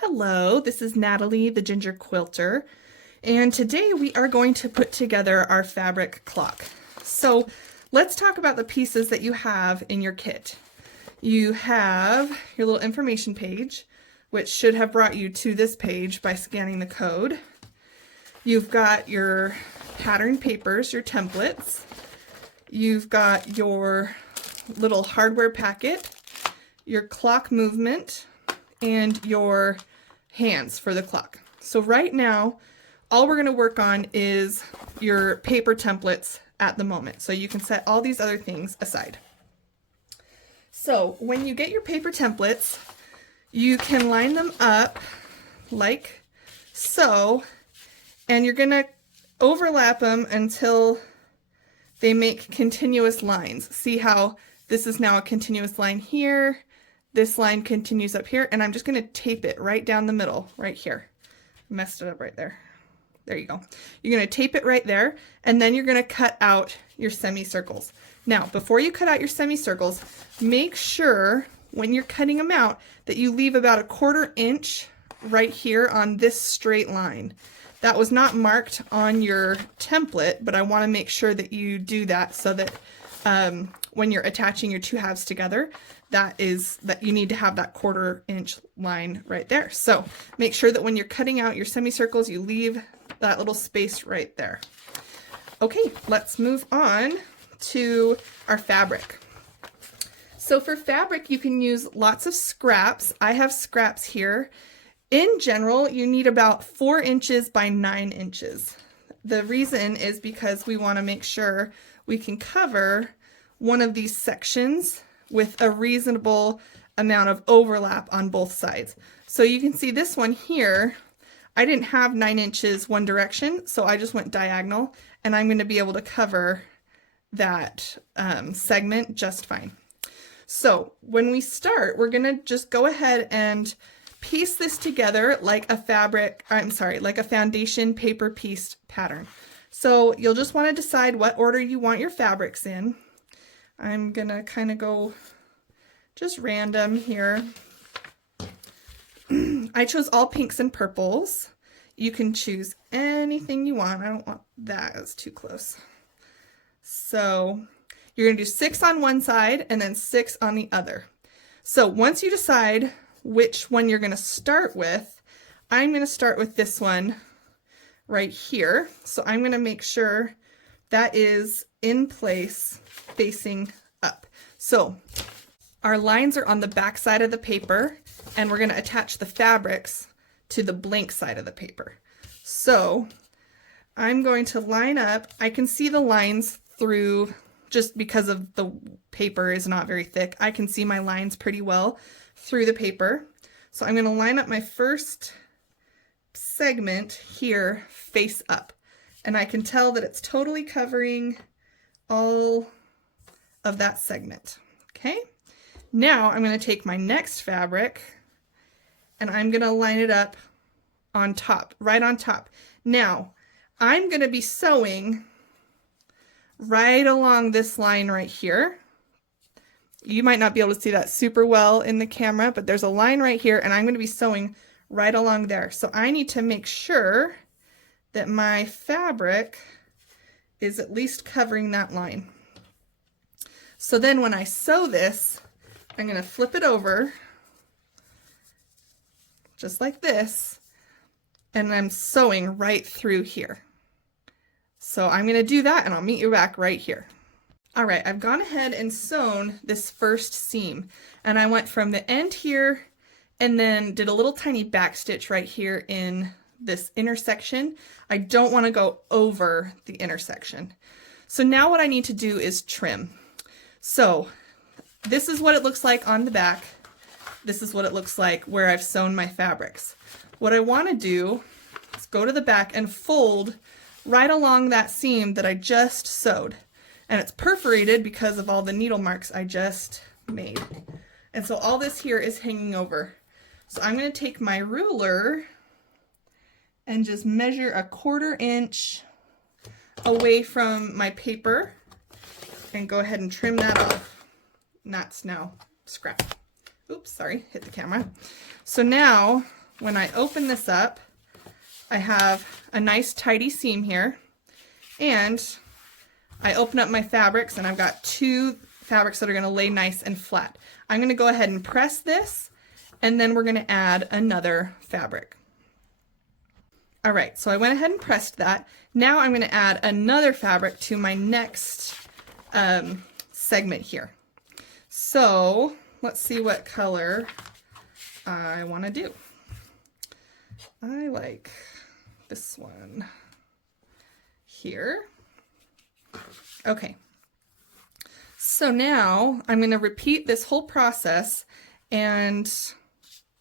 Hello, this is Natalie, the Ginger Quilter, and today we are going to put together our fabric clock. So let's talk about the pieces that you have in your kit. You have your little information page, which should have brought you to this page by scanning the code. You've got your pattern papers, your templates. You've got your little hardware packet, your clock movement, and your hands for the clock. So right now, all we're going to work on is your paper templates at the moment. So you can set all these other things aside. So when you get your paper templates, you can line them up like so, and you're going to overlap them until they make continuous lines. See how this is now a continuous line here, this line continues up here, and I'm just going to tape it right down the middle, right here. Messed it up right there. There you go. You're going to tape it right there, and then you're going to cut out your semicircles. Now, before you cut out your semicircles, make sure when you're cutting them out that you leave about 1/4 inch right here on this straight line. That was not marked on your template, but I want to make sure that you do that so that when you're attaching your two halves together, that you need to have that 1/4 inch line right there. So make sure that when you're cutting out your semicircles, you leave that little space right there. Okay, let's move on to our fabric. So for fabric, you can use lots of scraps. I have scraps here. In general, you need about 4 inches by 9 inches. The reason is because we want to make sure we can cover one of these sections with a reasonable amount of overlap on both sides. So you can see this one here, I didn't have 9 inches one direction, so I just went diagonal, and I'm going to be able to cover that segment just fine. So when we start, we're going to just go ahead and piece this together like a foundation paper pieced pattern. So you'll just want to decide what order you want your fabrics in. I'm gonna kind of go just random here. I chose all pinks and purples. You can choose anything you want. I don't want that, it's too close. So you're gonna do 6 on one side and then 6 on the other. So once you decide which one you're gonna start with, I'm gonna start with this one right here. So I'm gonna make sure that is in place facing up. So our lines are on the back side of the paper, and we're going to attach the fabrics to the blank side of the paper. So I'm going to line up. I can see the lines through, just because of the paper is not very thick, I can see my lines pretty well through the paper. So I'm going to line up my first segment here face up, and I can tell that it's totally covering all of that segment. Okay, now I'm going to take my next fabric and I'm going to line it up on top, right on top. Now I'm going to be sewing right along this line right here. You might not be able to see that super well in the camera, but there's a line right here, and I'm going to be sewing right along there. So I need to make sure that my fabric is at least covering that line. So then when I sew this, I'm going to flip it over just like this, and I'm sewing right through here. So I'm going to do that, and I'll meet you back right here. All right, I've gone ahead and sewn this first seam, and I went from the end here and then did a little tiny back stitch right here in this intersection. I don't want to go over the intersection. So now what I need to do is trim. So this is what it looks like on the back. This is what it looks like where I've sewn my fabrics. What I want to do is go to the back and fold right along that seam that I just sewed. And it's perforated because of all the needle marks I just made. And so all this here is hanging over. So I'm going to take my ruler and just measure 1/4 inch away from my paper and go ahead and trim that off. And that's now scrap. Oops, sorry, hit the camera. So now when I open this up, I have a nice tidy seam here, and I open up my fabrics and I've got two fabrics that are going to lay nice and flat. I'm going to go ahead and press this, and then we're going to add another fabric. All right, so I went ahead and pressed that. Now I'm going to add another fabric to my next segment here. So let's see what color I want to do. I like this one here. Okay. So now I'm going to repeat this whole process, and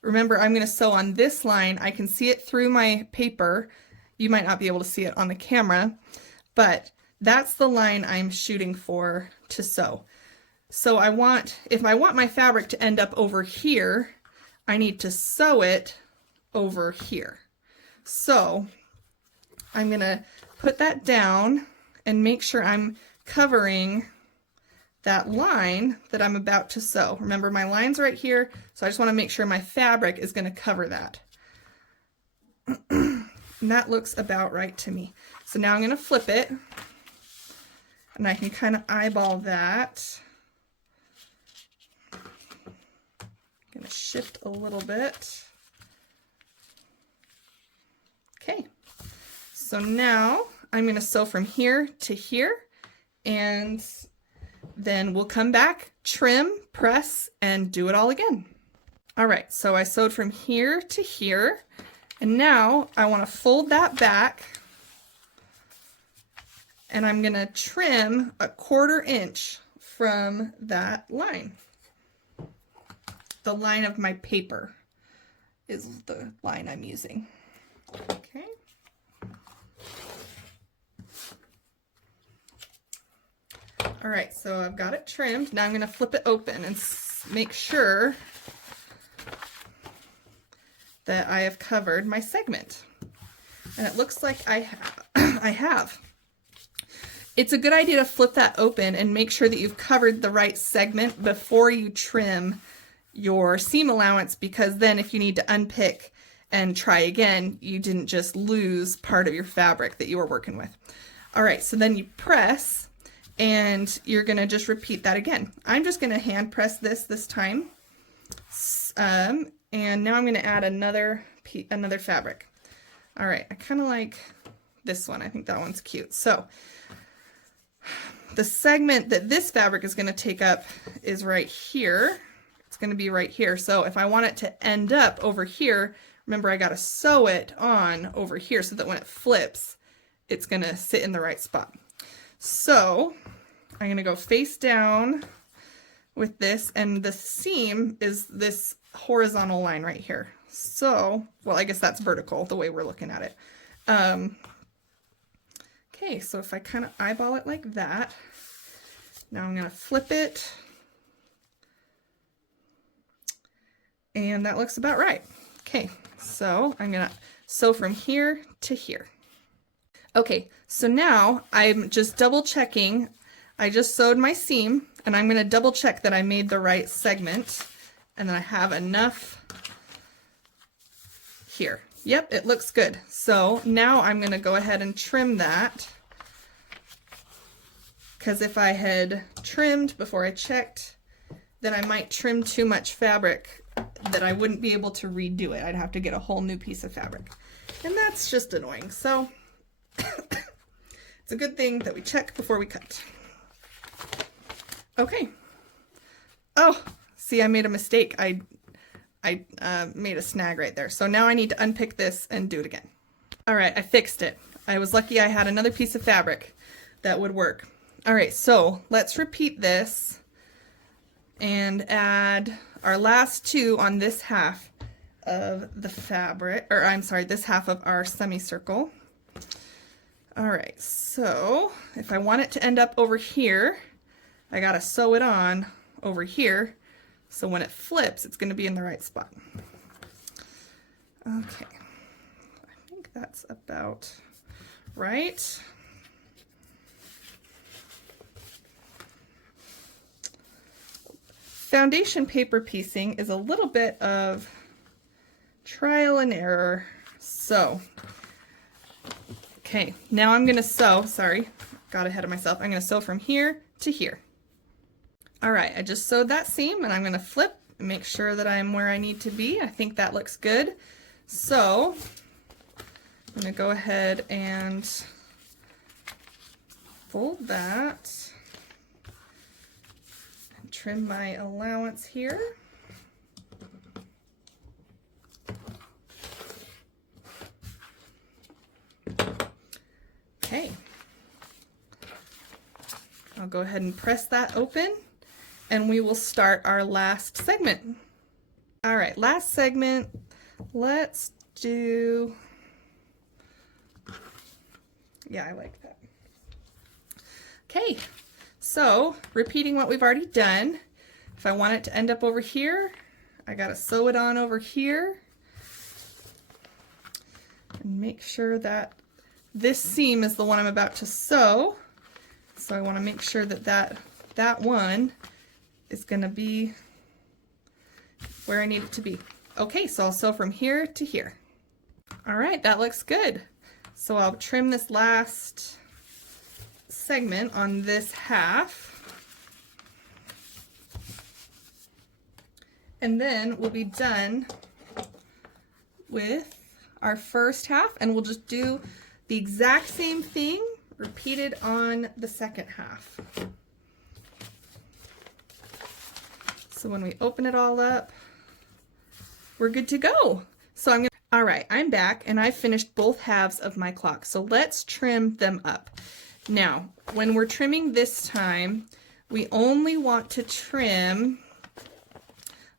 remember, I'm going to sew on this line. I can see it through my paper. You might not be able to see it on the camera, but that's the line I'm shooting for to sew. So if I want my fabric to end up over here, I need to sew it over here. So I'm going to put that down and make sure I'm covering that line that I'm about to sew. Remember, my line's right here, so I just want to make sure my fabric is going to cover that. And that looks about right to me. So now I'm going to flip it, and I can kind of eyeball that. I'm going to shift a little bit. Okay, so now I'm going to sew from here to here, and then we'll come back, trim, press, and do it all again. All right, so I sewed from here to here, and now I want to fold that back, and I'm going to trim 1/4 inch from that line. The line of my paper is the line I'm using. Okay. All right, so I've got it trimmed. Now I'm going to flip it open and make sure that I have covered my segment. And it looks like I have. It's a good idea to flip that open and make sure that you've covered the right segment before you trim your seam allowance, because then if you need to unpick and try again, you didn't just lose part of your fabric that you were working with. All right, so then you press, and you're going to just repeat that again. I'm just going to hand press this time. And now I'm going to add another fabric. All right, I kind of like this one. I think that one's cute. So the segment that this fabric is going to take up is right here. It's going to be right here. So if I want it to end up over here, remember I got to sew it on over here so that when it flips, it's going to sit in the right spot. So I'm going to go face down with this, and the seam is this horizontal line right here. So, well, I guess that's vertical the way we're looking at it. Okay, so if I kind of eyeball it like that, now I'm going to flip it, and that looks about right. Okay, so I'm going to sew from here to here. Okay, so now I'm just double checking. I just sewed my seam, and I'm going to double check that I made the right segment, and then I have enough here. Yep, it looks good. So now I'm going to go ahead and trim that, because if I had trimmed before I checked, then I might trim too much fabric that I wouldn't be able to redo it. I'd have to get a whole new piece of fabric, and that's just annoying. So it's a good thing that we check before we cut. Okay. Oh, see, I made a mistake. I made a snag right there. So now I need to unpick this and do it again. All right, I fixed it. I was lucky I had another piece of fabric that would work. All right, so let's repeat this and add our last two on this half of the fabric, or I'm sorry, this half of our semicircle. All right, so if I want it to end up over here, I gotta sew it on over here, so when it flips, it's gonna be in the right spot. Okay, I think that's about right. Foundation paper piecing is a little bit of trial and error. So, okay, now I'm gonna sew, sorry, got ahead of myself. I'm gonna sew from here to here. All right, I just sewed that seam and I'm gonna flip and make sure that I'm where I need to be. I think that looks good. So, I'm gonna go ahead and fold that and trim my allowance here. Okay, I'll go ahead and press that open and we will start our last segment. All right, last segment, let's do, yeah, I like that. Okay, so repeating what we've already done, if I want it to end up over here, I gotta sew it on over here and make sure that this seam is the one I'm about to sew. So I want to make sure that that one is going to be where I need it to be. Okay, so I'll sew from here to here. All right, that looks good. So I'll trim this last segment on this half. And then we'll be done with our first half, and we'll just do the exact same thing repeated on the second half. So when we open it all up, we're good to go. So all right, I'm back and I finished both halves of my clock. So let's trim them up. Now, when we're trimming this time, we only want to trim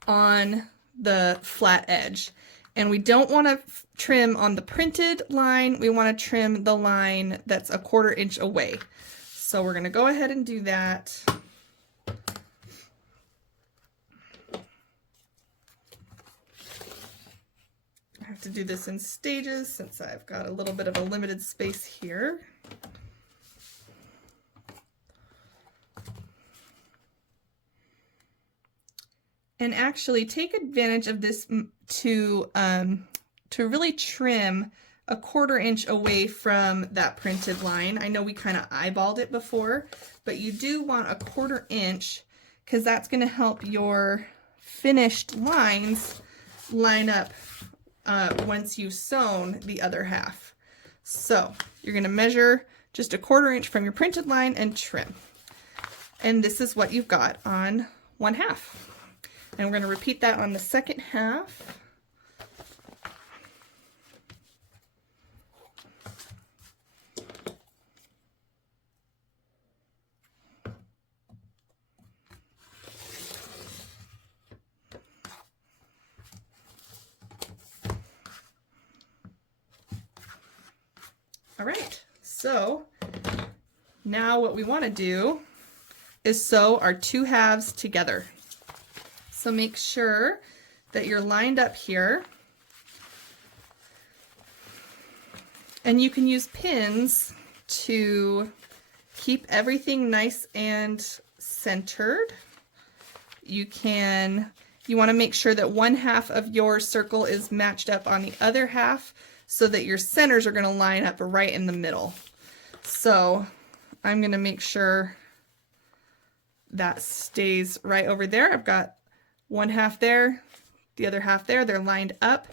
on the flat edge. And we don't want to trim on the printed line, we want to trim the line that's 1/4 inch away. So we're going to go ahead and do that. I have to do this in stages since I've got a little bit of a limited space here. And actually take advantage of this to really trim 1/4 inch away from that printed line. I know we kind of eyeballed it before, but you do want 1/4 inch because that's going to help your finished lines line up once you've sewn the other half. So you're going to measure just 1/4 inch from your printed line and trim. And this is what you've got on one half. And we're going to repeat that on the second half. All right, so now what we want to do is sew our two halves together. So make sure that you're lined up here. And you can use pins to keep everything nice and centered. You want to make sure that one half of your circle is matched up on the other half so that your centers are going to line up right in the middle. So I'm going to make sure that stays right over there. I've got one half there, the other half there, they're lined up.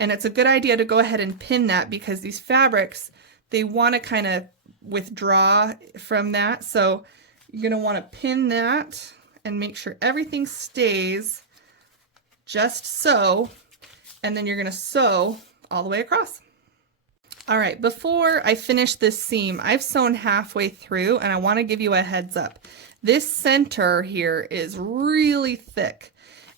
And it's a good idea to go ahead and pin that because these fabrics, they want to kind of withdraw from that. So you're going to want to pin that and make sure everything stays just so, and then you're going to sew all the way across. All right, before I finish this seam, I've sewn halfway through and I want to give you a heads up. This center here is really thick.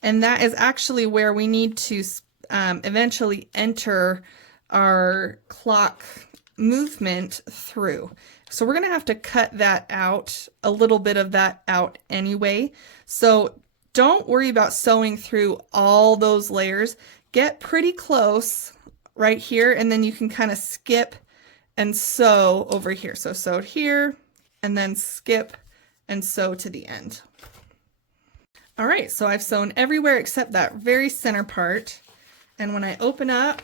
And that is actually where we need to eventually enter our clock movement through. So we're going to have to cut that out, a little bit of that out anyway. So don't worry about sewing through all those layers. Get pretty close right here, and then you can kind of skip and sew over here. So sew here, and then skip and sew to the end. All right, so I've sewn everywhere except that very center part, And when I open up,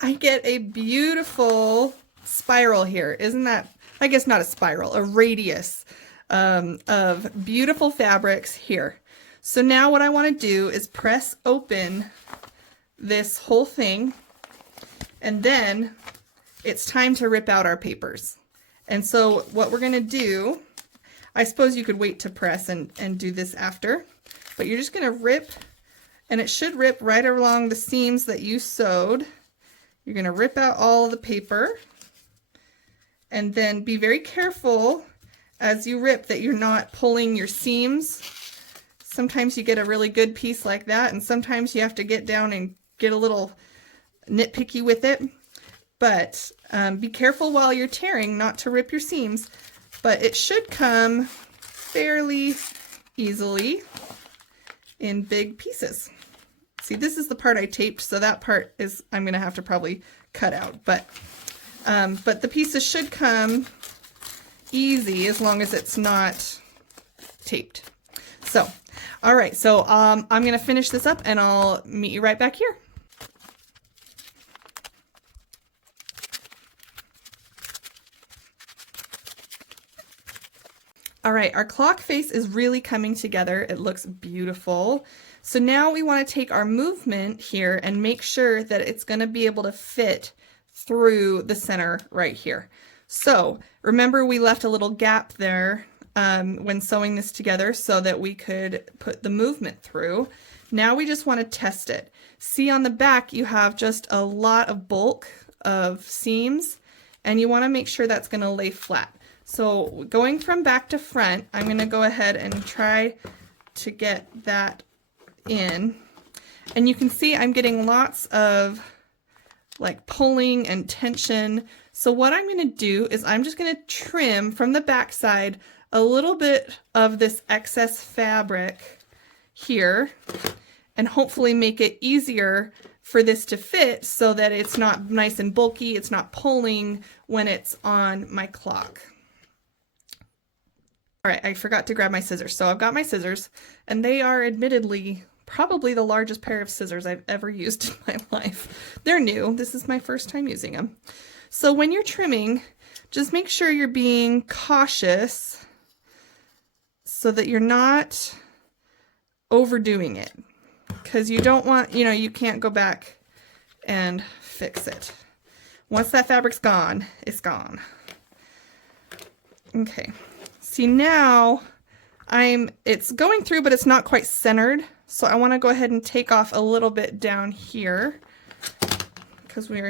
I get a beautiful spiral here. Isn't that, I guess not a spiral, a radius of beautiful fabrics here. So now what I want to do is press open this whole thing, and then it's time to rip out our papers. And so what we're going to do, I suppose you could wait to press and do this after, but you're just going to rip, and it should rip right along the seams that you sewed. You're going to rip out all of the paper, and then be very careful as you rip that you're not pulling your seams. Sometimes you get a really good piece like that, and sometimes you have to get down and get a little nitpicky with it. But be careful while you're tearing not to rip your seams, but it should come fairly easily in big pieces. See, this is the part I taped, so that part is I'm going to have to probably cut out, but the pieces should come easy as long as it's not taped. So, all right, so I'm going to finish this up and I'll meet you right back here. All right, our clock face is really coming together. It looks beautiful. So now we want to take our movement here and make sure that it's going to be able to fit through the center right here. So remember, we left a little gap there when sewing this together so that we could put the movement through. Now we just want to test it. See, on the back you have just a lot of bulk of seams, and you want to make sure that's going to lay flat. So going from back to front, I'm going to go ahead and try to get that in. And you can see I'm getting lots of like pulling and tension. So what I'm going to do is I'm just going to trim from the back side a little bit of this excess fabric here, and hopefully make it easier for this to fit so that it's not nice and bulky, it's not pulling when it's on my clock. All right, I forgot to grab my scissors. So I've got my scissors, and they are admittedly probably the largest pair of scissors I've ever used in my life. They're new. This is my first time using them. So when you're trimming, just make sure you're being cautious so that you're not overdoing it, because you don't want, you can't go back and fix it. Once that fabric's gone, it's gone. Okay. See, now it's going through, but it's not quite centered. So I want to go ahead and take off a little bit down here, because we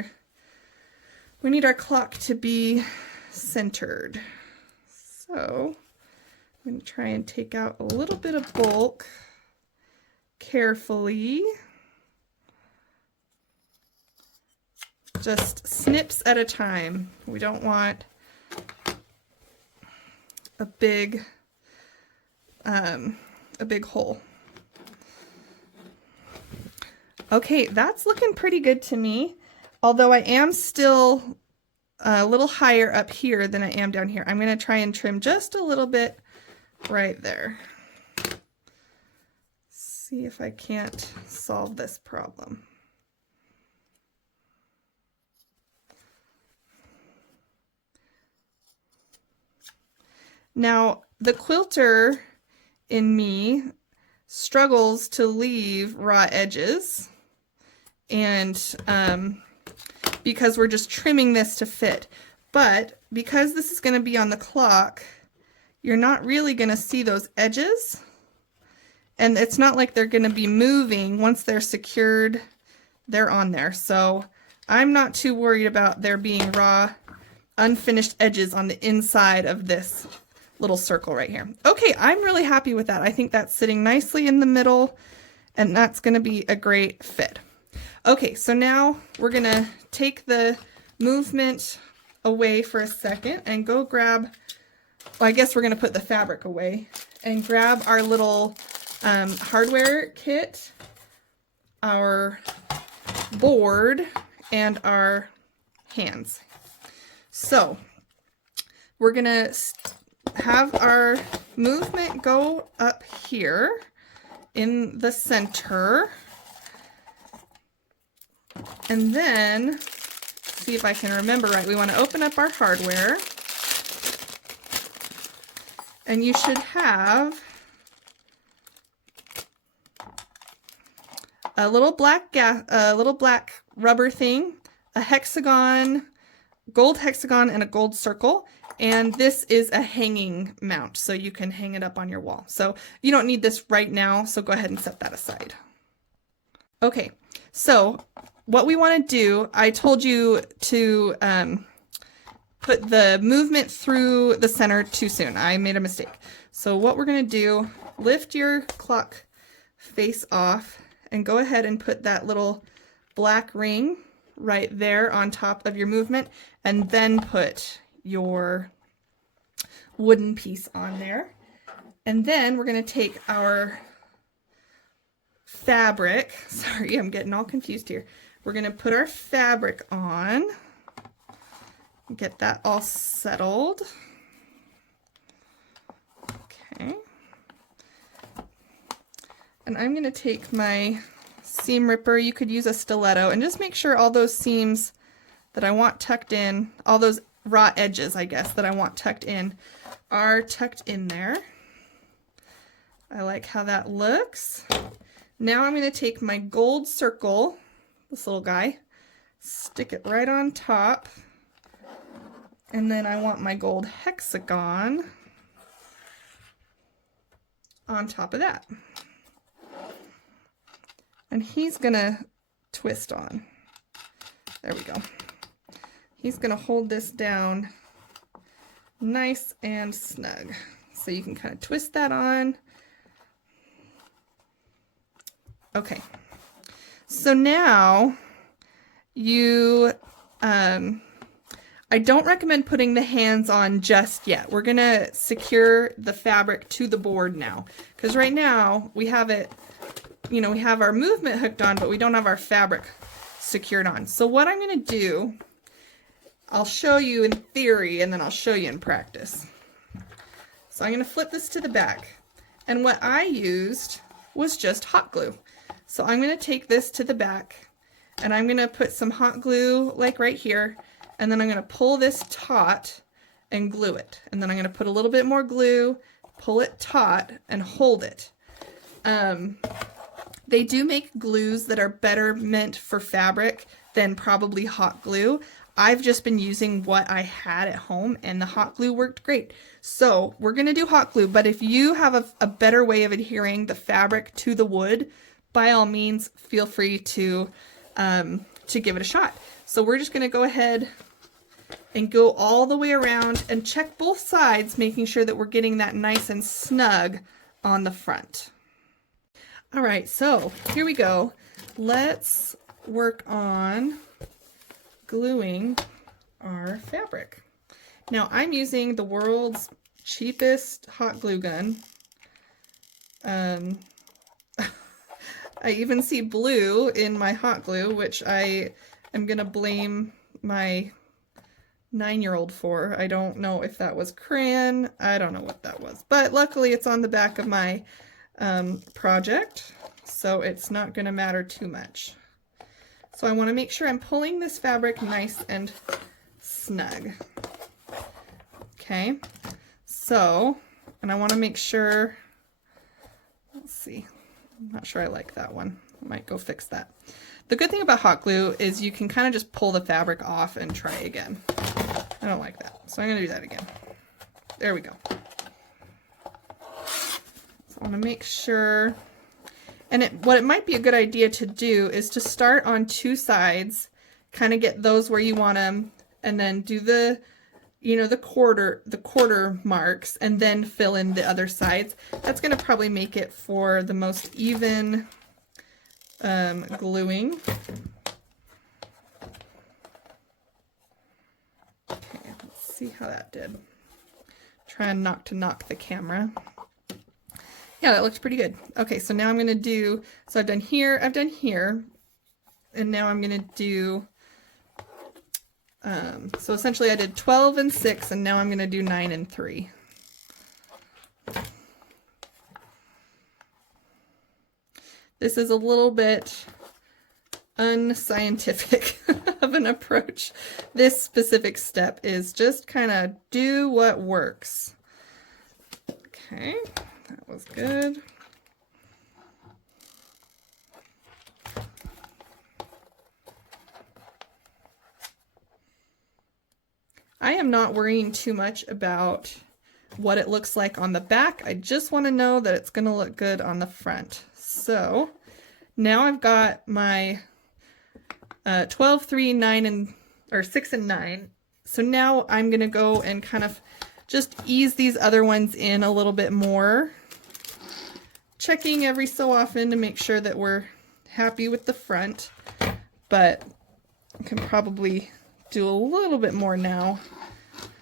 need our clock to be centered. So I'm going to try and take out a little bit of bulk carefully. Just snips at a time. We don't want a big hole. Okay, that's looking pretty good to me. Although I am still a little higher up here than I am down here. I'm going to try and trim just a little bit right there. See if I can't solve this problem. Now, the quilter in me struggles to leave raw edges, and because we're just trimming this to fit. But because this is going to be on the clock, you're not really going to see those edges, and it's not like they're going to be moving. Once they're secured, they're on there. So I'm not too worried about there being raw, unfinished edges on the inside of this little circle right here. Okay, I'm really happy with that. I think that's sitting nicely in the middle, and that's going to be a great fit. Okay, so now we're going to take the movement away for a second and go grab, well, I guess we're going to put the fabric away and grab our little hardware kit, our board, and our hands. So we're going to have our movement go up here in the center, And then, see if I can remember right, we want to open up our hardware. And you should have a little black rubber thing, a hexagon, gold hexagon, and a gold circle. And this is a hanging mount, so you can hang it up on your wall. So you don't need this right now, so go ahead and set that aside. Okay, so what we want to do, I told you to put the movement through the center too soon. I made a mistake. So what we're going to do, lift your clock face off and go ahead and put that little black ring right there on top of your movement, and then put your wooden piece on there. And then we're going to take our fabric, sorry, I'm getting all confused here. We're going to put our fabric on, get that all settled. Okay. And I'm going to take my seam ripper, you could use a stiletto, and just make sure all those seams that I want tucked in, all those raw edges, I guess, that I want tucked in, are tucked in there. I like how that looks. Now I'm going to take my gold circle, this little guy, stick it right on top, and then I want my gold hexagon on top of that. And he's going to twist on. There we go. He's going to hold this down nice and snug. So you can kind of twist that on. Okay. So now you, I don't recommend putting the hands on just yet. We're going to secure the fabric to the board now. Because right now we have it, you know, we have our movement hooked on, but we don't have our fabric secured on. So what I'm going to do, I'll show you in theory and then I'll show you in practice. So I'm going to flip this to the back, and what I used was just hot glue. So I'm going to take this to the back and I'm going to put some hot glue like right here, and then I'm going to pull this taut and glue it. And then I'm going to put a little bit more glue, pull it taut, and hold it. They do make glues that are better meant for fabric than probably hot glue. I've just been using what I had at home, and the hot glue worked great. So we're going to do hot glue, but if you have a better way of adhering the fabric to the wood, by all means, feel free to give it a shot. So we're just going to go ahead and go all the way around and check both sides, making sure that we're getting that nice and snug on the front. All right, so here we go. Let's work on gluing our fabric. Now I'm using the world's cheapest hot glue gun. I even see blue in my hot glue, which I am gonna blame my 9-year-old for. I don't know if that was crayon. I don't know what that was, but luckily it's on the back of my project, so it's not gonna matter too much. So I want to make sure I'm pulling this fabric nice and snug. Okay, so, and I want to make sure, let's see, I'm not sure I like that one. I might go fix that. The good thing about hot glue is you can kind of just pull the fabric off and try again. I don't like that, so I'm going to do that again. There we go. So I want to make sure. And what it might be a good idea to do is to start on two sides, kind of get those where you want them, and then do the, you know, the quarter marks, and then fill in the other sides. That's going to probably make it for the most even gluing. Okay, let's see how that did. Trying not to knock the camera. Yeah, that looks pretty good. Okay, so now I'm going to do, so I've done here, and now I'm going to do, so essentially I did 12 and 6, and now I'm going to do 9 and 3. This is a little bit unscientific of an approach. This specific step is just kind of do what works. Okay, that was good. I am not worrying too much about what it looks like on the back. I just want to know that it's going to look good on the front. So now I've got my 12, 3, 9, or 6 and 9. So now I'm going to go and kind of just ease these other ones in a little bit more, checking every so often to make sure that we're happy with the front, but I can probably do a little bit more now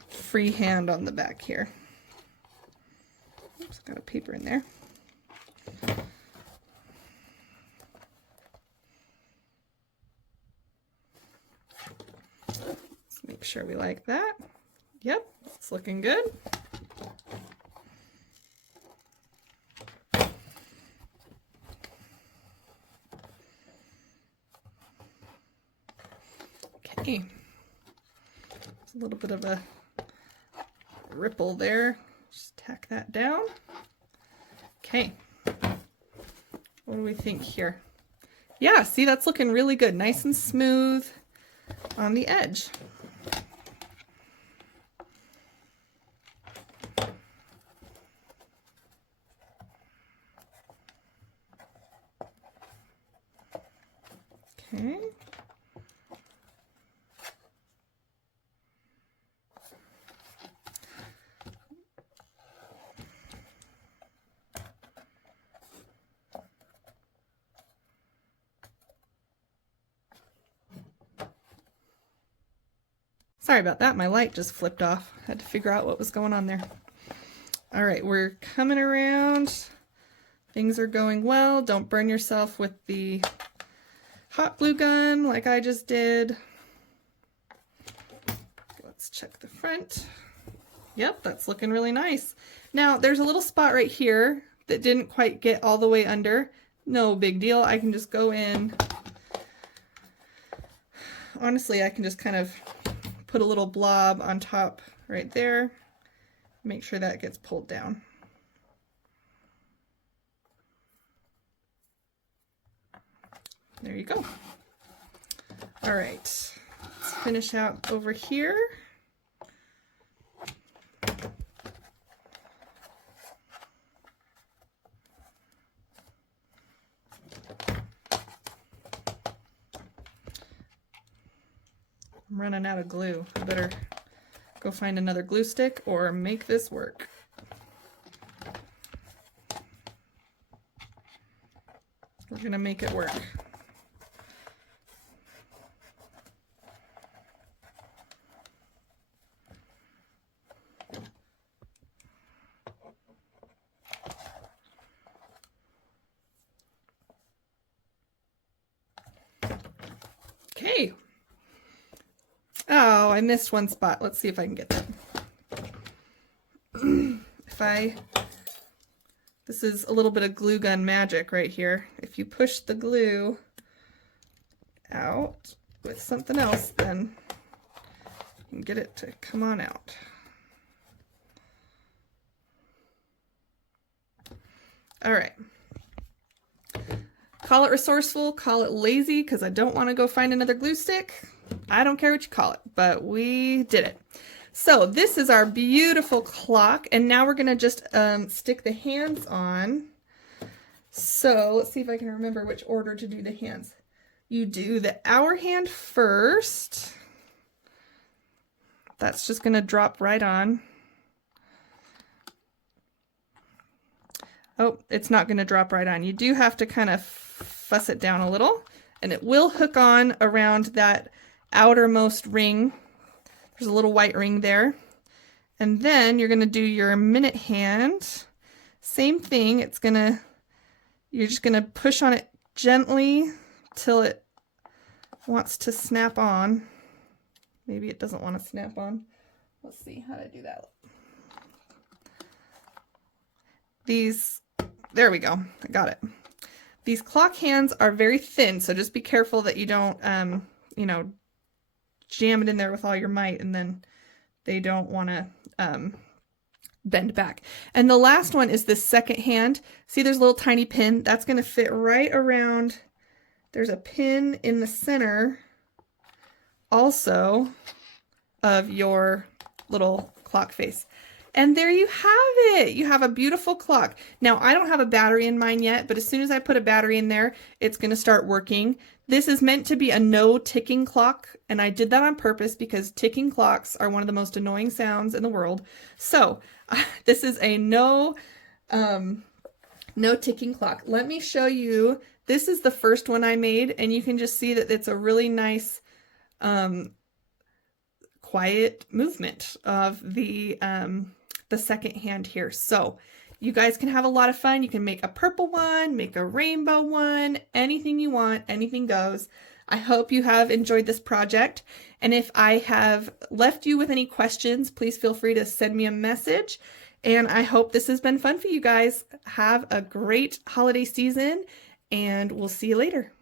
freehand on the back here. Oops, got a paper in there. Let's make sure we like that. Yep, it's looking good. Okay, there's a little bit of a ripple there. Just tack that down. Okay, what do we think here? Yeah, see, that's looking really good. Nice and smooth on the edge. Okay. Sorry about that, my light just flipped off. Had to figure out what was going on there. All right, we're coming around. Things are going well. Don't burn yourself with the hot glue gun like I just did. Let's check the front. Yep, that's looking really nice. Now, there's a little spot right here that didn't quite get all the way under. No big deal. I can just go in. Honestly, I can just kind of put a little blob on top right there. Make sure that gets pulled down. There you go. All right, let's finish out over here. I'm running out of glue. I better go find another glue stick or make this work. We're gonna make it work. Okay. Oh, I missed one spot. Let's see if I can get that. This is a little bit of glue gun magic right here. If you push the glue out with something else, then you can get it to come on out. All right. Call it resourceful, call it lazy, because I don't want to go find another glue stick. I don't care what you call it, but we did it. So this is our beautiful clock, and now we're going to just stick the hands on. So let's see if I can remember which order to do the hands. You do the hour hand first. That's just going to drop right on. Oh, it's not going to drop right on. You do have to kind of fuss it down a little, and it will hook on around that outermost ring. There's a little white ring there. And then you're going to do your minute hand. Same thing. You're just going to push on it gently till it wants to snap on. Maybe it doesn't want to snap on. Let's see how to do that. There we go. I got it. These clock hands are very thin, so just be careful that you don't, you know, jam it in there with all your might and then they don't want to bend back. And the last one is this second hand. See, there's a little tiny pin. That's going to fit right around. There's a pin in the center also of your little clock face. And there you have it. You have a beautiful clock. Now, I don't have a battery in mine yet, but as soon as I put a battery in there, it's going to start working. This is meant to be a no ticking clock, and I did that on purpose because ticking clocks are one of the most annoying sounds in the world. So this is a no ticking clock. Let me show you. This is the first one I made, and you can just see that it's a really nice quiet movement of the second hand here. So you guys can have a lot of fun. You can make a purple one, make a rainbow one, anything you want, anything goes. I hope you have enjoyed this project. And if I have left you with any questions, please feel free to send me a message. And I hope this has been fun for you guys. Have a great holiday season, and we'll see you later.